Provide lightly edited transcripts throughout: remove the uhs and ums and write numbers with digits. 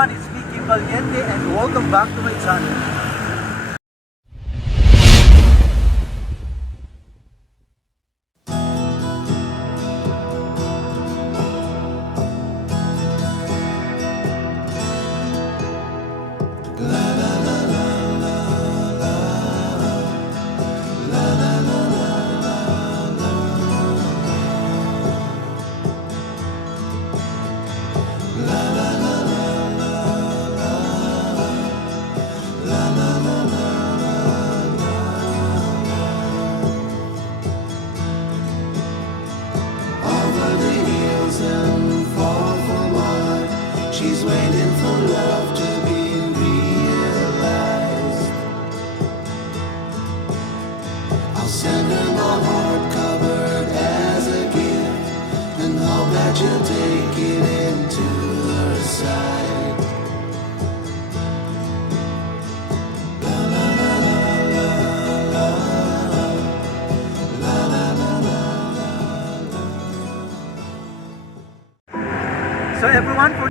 everyone, it's me, Vallente, and welcome back to my channel. She's waiting for love to be realized. I'll send her my heart covered as a gift, and hope that you'll take it into her side. La la la la la la la la la. So everyone, for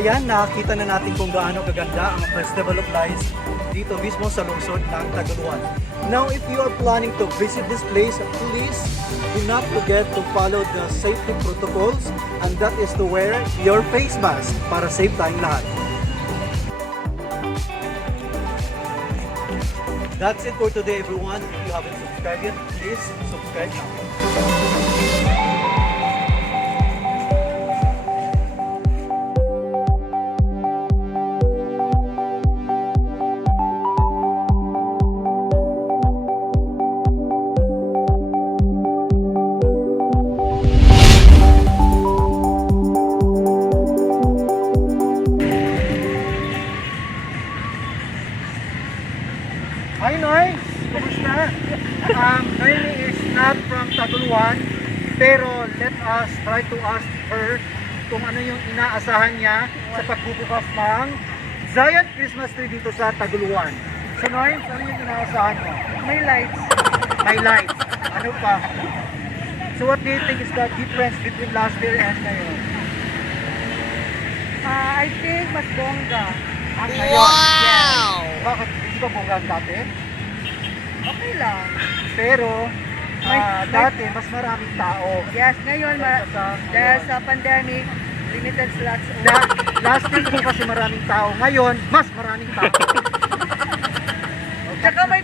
Ayan, nakakita na natin kung gaano kaganda ang Festival of Lights dito mismo sa lungsod ng Tagoloan. Now, if you are planning to visit this place, please do not forget to follow the safety protocols, and that is to wear your face mask para safe tayong lahat. That's it for today, everyone. If you haven't subscribed yet, please subscribe now. Hi Noy! Kumusta? Noemi is not from Tagoloan, pero let us try to ask her kung ano yung inaasahan niya sa pagbubukas ng giant Christmas tree dito sa Tagoloan. So Noy, ano yung inaasahan mo? May lights. May lights. Ano pa? So what do you think is the difference between last year and ngayon? I think mas bongga. Wow! Bakit? Hindi ba bonggang dati? Okay lang. Pero dati mas maraming tao. Yes, ngayon, dahil sa pandemic, limited slots. Last year po kasi maraming tao. Ngayon, mas maraming tao. Tsaka may